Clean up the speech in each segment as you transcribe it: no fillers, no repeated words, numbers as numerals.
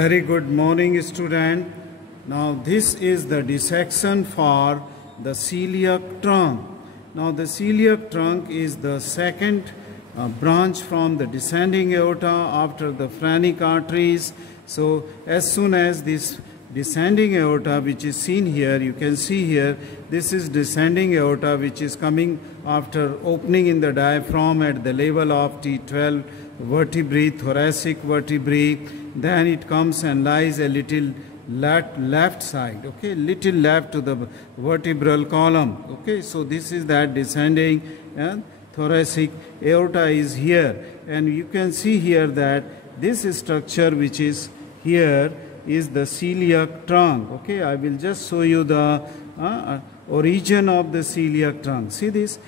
Very good morning, student. Now this is the dissection for the celiac trunk. Now the celiac trunk is the second branch from the descending aorta after the phrenic arteries. So as soon as this descending aorta, which is seen here, you can see here, this is descending aorta which is coming after opening in the diaphragm at the level of T12 vertebrae, thoracic vertebrae. Then it comes and lies a little left side, okay, little left to the vertebral column, okay. So this is that descending and thoracic aorta is here, and you can see here that this structure which is here is the celiac trunk, okay. I will just show you the origin of the celiac trunk. See this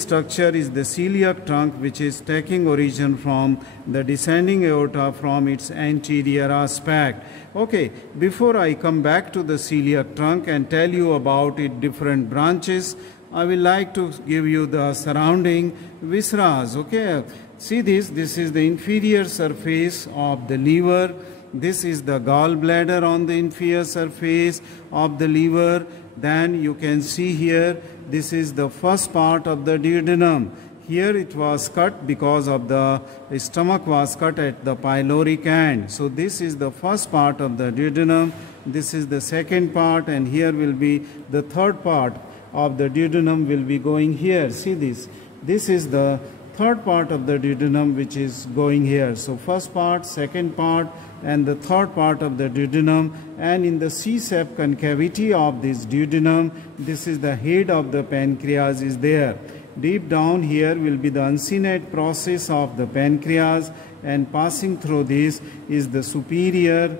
structure is the celiac trunk, which is taking origin from the descending aorta from its anterior aspect. Okay, before I come back to the celiac trunk and tell you about its different branches, I will like to give you the surrounding viscera. Okay, see this is the inferior surface of the liver. This is the gallbladder on the inferior surface of the liver. Then you can see here, this is the first part of the duodenum. Here it was cut because of the stomach was cut at the pyloric end. So this is the first part of the duodenum. This is the second part, and here will be the third part of the duodenum will be going here. See this. This is the third part of the duodenum which is going here. So first part, second part, and the third part of the duodenum. And in the C-shape concavity of this duodenum, this is the head of the pancreas is there. Deep down here will be the uncinate process of the pancreas, and passing through this is the superior,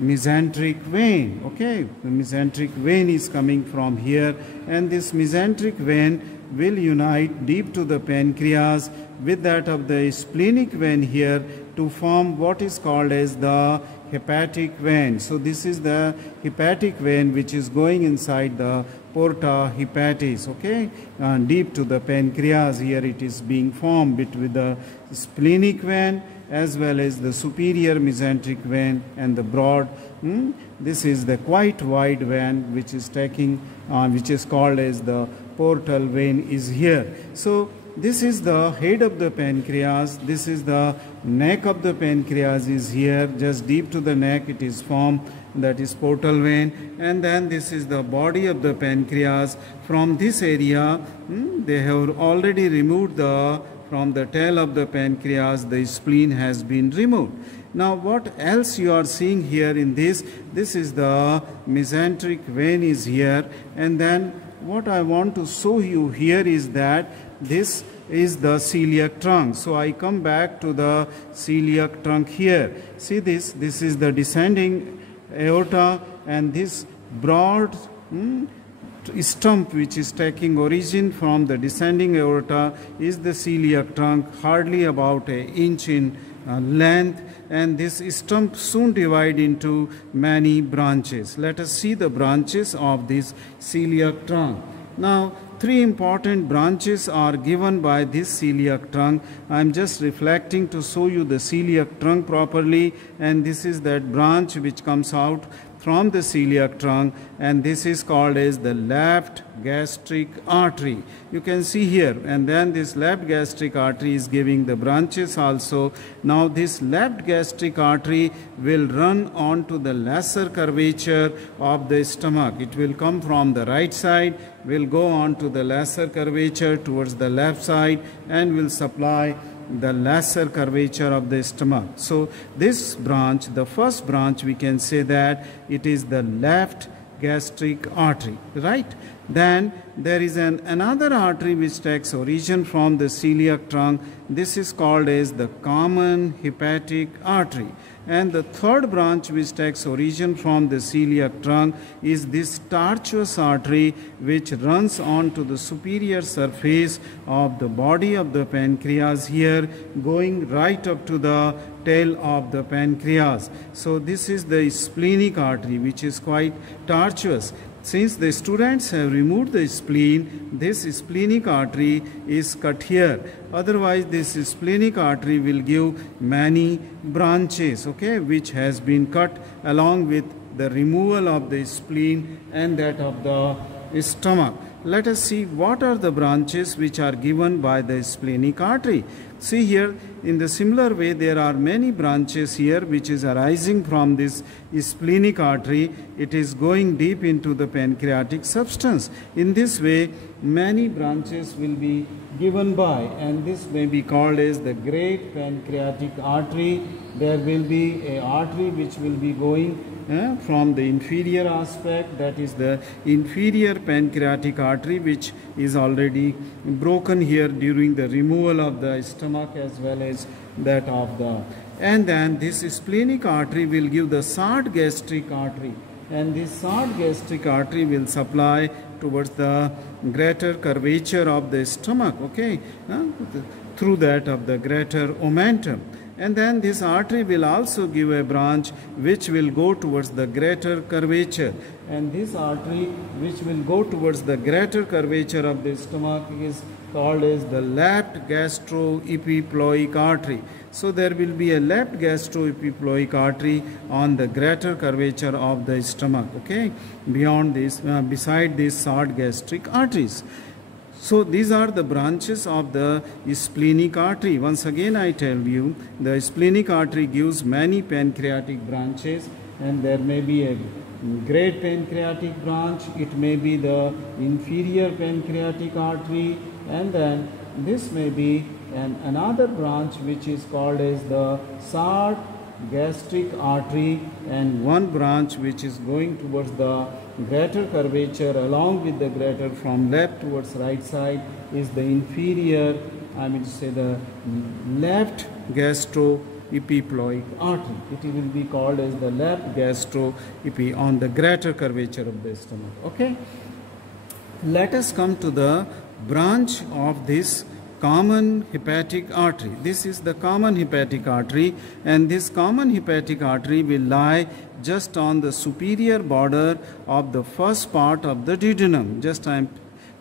mesenteric vein. Okay, the mesenteric vein is coming from here, and this mesenteric vein will unite deep to the pancreas with that of the splenic vein here to form what is called as the hepatic vein. So this is the hepatic vein which is going inside the porta hepatis, okay, deep to the pancreas. Here it is being formed between the splenic vein as well as the superior mesenteric vein and the broad. This is the quite wide vein which is taking, which is called as the portal vein is here. So this is the head of the pancreas. This is the neck of the pancreas is here. Just deep to the neck it is formed, that is portal vein. And then this is the body of the pancreas. From this area, they have already removed from the tail of the pancreas, the spleen has been removed. Now what else you are seeing here in this is the mesenteric vein is here. And then what I want to show you here is that this is the celiac trunk. So I come back to the celiac trunk here. See this is the descending aorta, and this broad stump which is taking origin from the descending aorta is the celiac trunk, hardly about an inch in length, and this stump soon divide into many branches. Let us see the branches of this celiac trunk. Now, three important branches are given by this celiac trunk. I am just reflecting to show you the celiac trunk properly, and this is that branch which comes out from the celiac trunk, and this is called as the left gastric artery. You can see here, and then this left gastric artery is giving the branches also. Now this left gastric artery will run on to the lesser curvature of the stomach. It will come from the right side, will go on to the lesser curvature towards the left side, and will supply the lesser curvature of the stomach. So this branch, the first branch, we can say that it is the left gastric artery, right? Then there is another artery which takes origin from the celiac trunk. This is called as the common hepatic artery. And the third branch which takes origin from the celiac trunk is this tortuous artery which runs on to the superior surface of the body of the pancreas here, going right up to the tail of the pancreas. So this is the splenic artery which is quite tortuous. since the students have removed the spleen, this splenic artery is cut here. Otherwise, this splenic artery will give many branches, okay, which has been cut along with the removal of the spleen and that of the stomach. Let us see what are the branches which are given by the splenic artery. See here, in the similar way, there are many branches here which is arising from this splenic artery. It is going deep into the pancreatic substance. In this way, many branches will be given by, and this may be called as the great pancreatic artery. There will be a artery which will be going from the inferior aspect, that is the inferior pancreatic artery, which is already broken here during the removal of the stomach as well as that of the, and then this splenic artery will give the short gastric artery, and this short gastric artery will supply towards the greater curvature of the stomach, okay, through that of the greater omentum. And then this artery will also give a branch which will go towards the greater curvature. And this artery which will go towards the greater curvature of the stomach is called as the left gastroepiploic artery. So there will be a left gastroepiploic artery on the greater curvature of the stomach, okay, beyond this, beside these short gastric arteries. So these are the branches of the splenic artery. Once again I tell you, the splenic artery gives many pancreatic branches, and there may be a great pancreatic branch, it may be the inferior pancreatic artery, and then this may be another branch which is called as the short gastric artery, and one branch which is going towards the greater curvature along with the greater from left towards right side is the inferior, I mean to say the left gastroepiploic artery. It will be called as the left gastroepi on the greater curvature of the stomach, okay. Let us come to the branch of this common hepatic artery. This is the common hepatic artery, and this common hepatic artery will lie just on the superior border of the first part of the duodenum. Just I am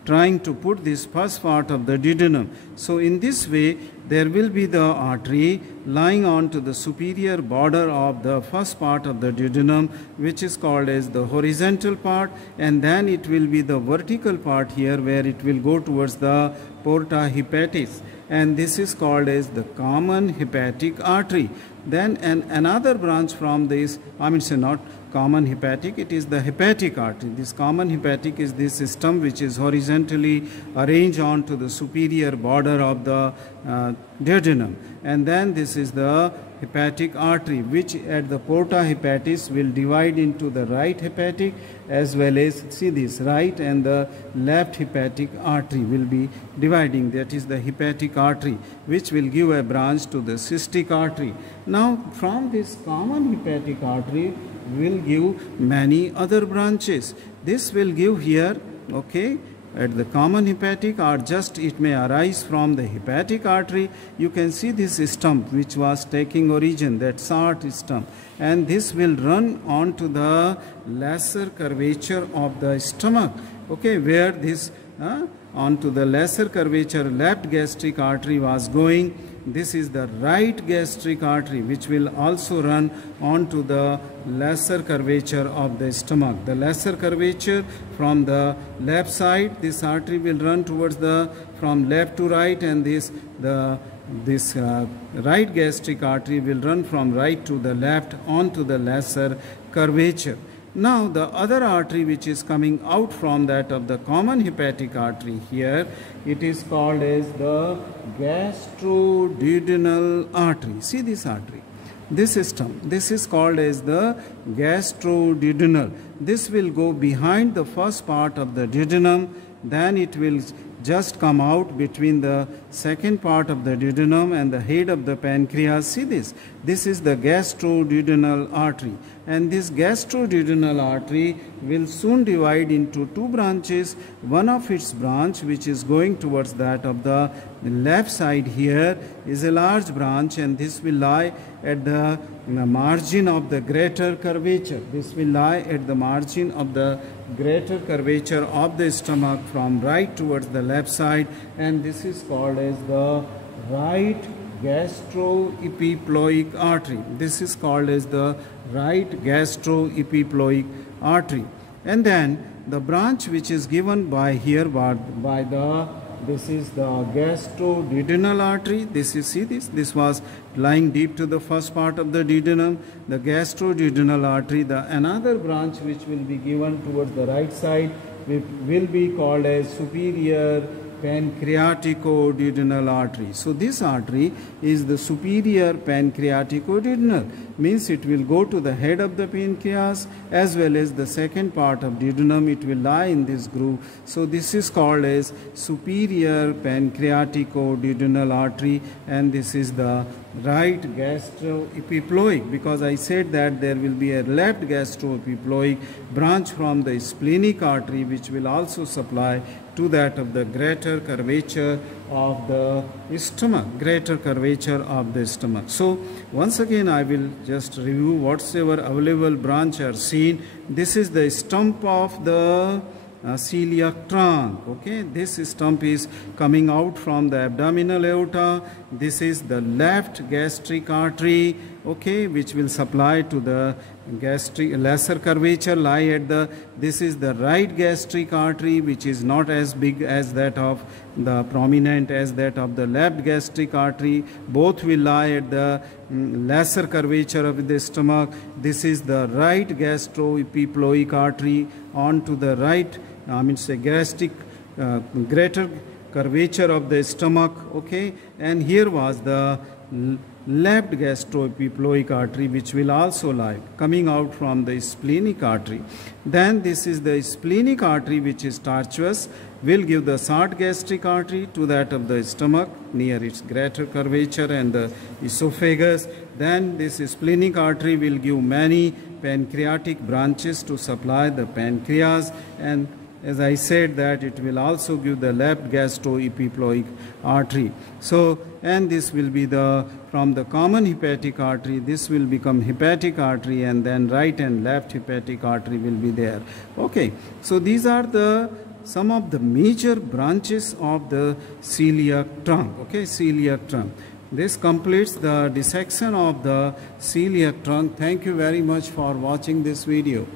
trying to put this first part of the duodenum. So in this way, there will be the artery lying on to the superior border of the first part of the duodenum, which is called as the horizontal part, and then it will be the vertical part here where it will go towards the porta hepatis, and this is called as the common hepatic artery. Then another branch from this, I mean say not common hepatic, it is the hepatic artery. This common hepatic is this system which is horizontally arranged onto the superior border of the duodenum, and then this is the hepatic artery, which at the porta hepatis will divide into the right hepatic as well as, see this, right and the left hepatic artery will be dividing. That is the hepatic artery, which will give a branch to the cystic artery. Now from this common hepatic artery will give many other branches. This will give here, okay, at the common hepatic, or just it may arise from the hepatic artery. You can see this stump which was taking origin, that short stump, and this will run on to the lesser curvature of the stomach, okay, where this onto the lesser curvature left gastric artery was going. This is the right gastric artery, which will also run onto the lesser curvature of the stomach. The lesser curvature from the left side, this artery will run towards the from left to right, and this right gastric artery will run from right to the left onto the lesser curvature. Now the other artery which is coming out from that of the common hepatic artery here, it is called as the gastroduodenal artery. See this artery, this system, this is called as the gastroduodenal. This will go behind the first part of the duodenum, then it will just come out between the second part of the duodenum and the head of the pancreas. See this, this is the gastroduodenal artery, and this gastroduodenal artery will soon divide into two branches. One of its branch, which is going towards that of the left side here, is a large branch, and this will lie at the margin of the greater curvature. This will lie at the margin of the greater curvature of the stomach from right towards the left side, and this is called as the right gastroepiploic artery. This is called as the right gastroepiploic artery. And then the branch which is given by here by the, this is the gastroduodenal artery. This you see this was lying deep to the first part of the duodenum, the gastroduodenal artery. The another branch which will be given towards the right side will be called as superior pancreaticoduodenal artery. So this artery is the superior pancreaticoduodenal, means it will go to the head of the pancreas as well as the second part of duodenum. It will lie in this groove. So this is called as superior pancreaticoduodenal artery, and this is the right gastroepiploic, because I said that there will be a left gastroepiploic branch from the splenic artery which will also supply to that of the greater curvature of the stomach, greater curvature of the stomach. So once again I will just review whatsoever available branch are seen. This is the stump of the celiac trunk. Okay, this stump is coming out from the abdominal aorta. This is the left gastric artery, okay, which will supply to the gastric lesser curvature lie at the, this is the right gastric artery, which is not as big as that of the prominent as that of the left gastric artery. Both will lie at the lesser curvature of the stomach. This is the right gastroepiploic artery onto the right, say gastric greater curvature of the stomach, okay, and here was the left gastroepiploic artery which will also lie coming out from the splenic artery. Then this is the splenic artery which is tortuous, will give the short gastric artery to that of the stomach near its greater curvature and the esophagus. Then this splenic artery will give many pancreatic branches to supply the pancreas, and as I said that it will also give the left gastroepiploic artery. So, and this will be the, from the common hepatic artery, this will become hepatic artery, and then right and left hepatic artery will be there. Okay, so these are the some of the major branches of the celiac trunk. Okay, celiac trunk. This completes the dissection of the celiac trunk. Thank you very much for watching this video.